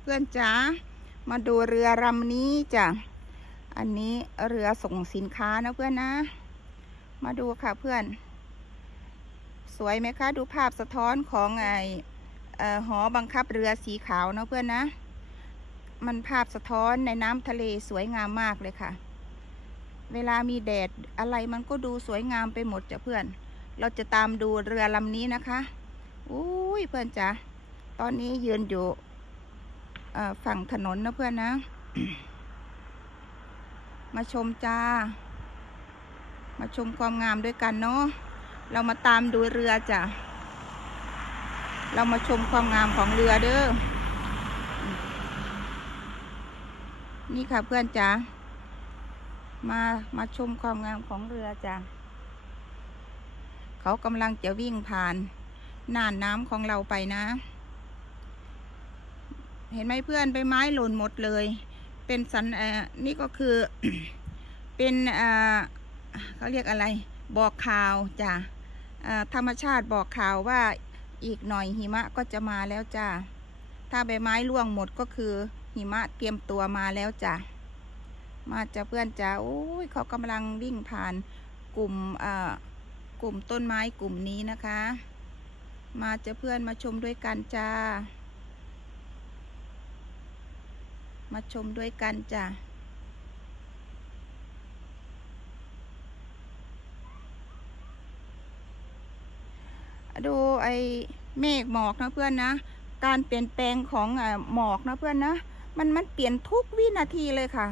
เพื่อนจ๋ามาดูเรือลำนี้จ้ะอันนี้เรือส่งสินค้านะเพื่อนนะ มาดูค่ะเพื่อน สวยไหมคะ ดูภาพสะท้อนของไอหอบังคับเรือสีขาวนะเพื่อนนะ มันภาพสะท้อนในน้ำทะเลสวยงามมากเลยค่ะ เวลามีแดดอะไรมันก็ดูสวยงามไปหมดจ้ะเพื่อน เราจะตามดูเรือลำนี้นะคะอุ้ยเพื่อนจ๋าตอนนี้ยืนอยู่ ฝั่งถนนนะเพื่อนนะ มาชมจ้า มาชมความงามด้วยกันเนาะเรามาตามดูเรือจ้ะ เรามาชมความงามของเรือเด้อ นี่ค่ะเพื่อนจ๋ามา มาชมความงามของเรือจ้ะ เขากำลังจะวิ่งผ่านน่านน้ำของเราไปนะ เห็นไหมเพื่อนใบไม้หล่นหมดเลย เป็นสันเอ่อนี่ก็คือเป็นเอ่อเขาเรียกอะไรบอกข่าวจ้ะธรรมชาติบอกข่าวว่าอีกหน่อยหิมะก็จะมาแล้วจ้ะถ้าใบไม้ร่วงหมดก็คือหิมะเตรียมตัวมาแล้วจ้ะมาจ้ะเพื่อนจ้ะโอ้ยเขากำลังวิ่งผ่านกลุ่มเอ่อกลุ่มต้นไม้กลุ่มนี้นะคะ มาจะเพื่อนมาชมด้วยกันจ้า มาชมด้วยกันจ้ะดูไอ้เมฆหมอกนะเพื่อนนะ การเปลี่ยนแปลงของเออหมอกนะเพื่อนนะ มันมันเปลี่ยนทุกวินาทีเลยค่ะ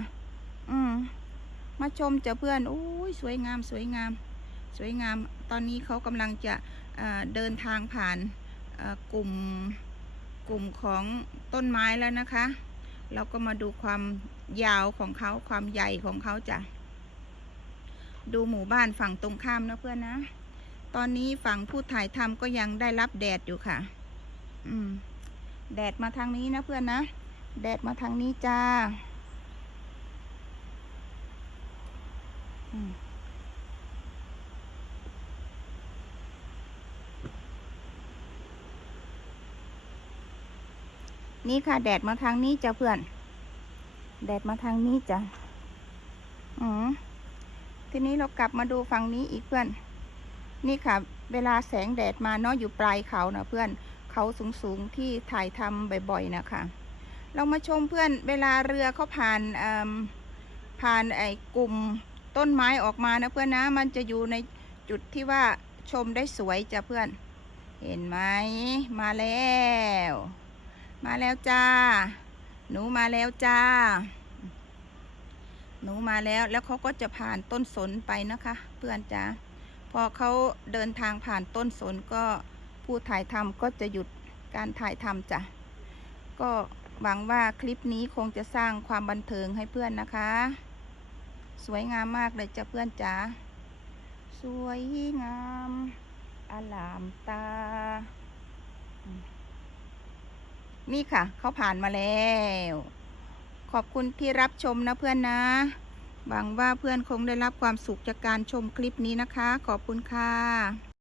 อืม มาชมจ้ะเพื่อนโอ้ยสวยงามสวยงาม สวยงาม ตอนนี้เขากำลังจะเดินทางผ่านกลุ่มกลุ่มของต้นไม้แล้วนะคะ เราก็มาดูความยาวของเขาความใหญ่ของเขาจ้ะ ดูหมู่บ้านฝั่งตรงข้ามนะเพื่อนนะ ตอนนี้ฝั่งผู้ถ่ายทำก็ยังได้รับแดดอยู่ค่ะ อืม แดดมาทางนี้นะเพื่อนนะ แดดมาทางนี้จ้า อืม นี่ค่ะ แดดมาทางนี้จ้ะเพื่อน แดดมาทางนี้จ้ะอืมทีนี้เรากลับมาดูฝั่งนี้อีกเพื่อน นี่ค่ะ เวลาแสงแดดมาเนาะอยู่ปลายเขานะเพื่อนเขาสูงๆที่ถ่ายทำบ่อยๆนะคะเรามาชมเพื่อนเวลาเรือเขาผ่านผ่านไอ้กลุ่มต้นไม้ออกมานะเพื่อนนะมันจะอยู่ในจุดที่ว่าชมได้สวยจ้ะเพื่อน เห็นไหมมาแล้ว มาแล้วจ้า หนูมาแล้วจ้า หนูมาแล้วแล้วเขาก็จะผ่านต้นสนไปนะคะ เพื่อนจ้าพอเขาเดินทางผ่านต้นสนก็ผู้ถ่ายทำก็จะหยุดการถ่ายทำจ้ะ ก็หวังว่าคลิปนี้คงจะสร้างความบันเทิงให้เพื่อนนะคะ สวยงามมากเลยจ้ะเพื่อนจ๋าสวยงามอลามตา นี่ค่ะ เขาผ่านมาแล้ว ขอบคุณที่รับชมนะเพื่อนนะ หวังว่าเพื่อนคงได้รับความสุขจากการชมคลิปนี้นะคะ ขอบคุณค่ะ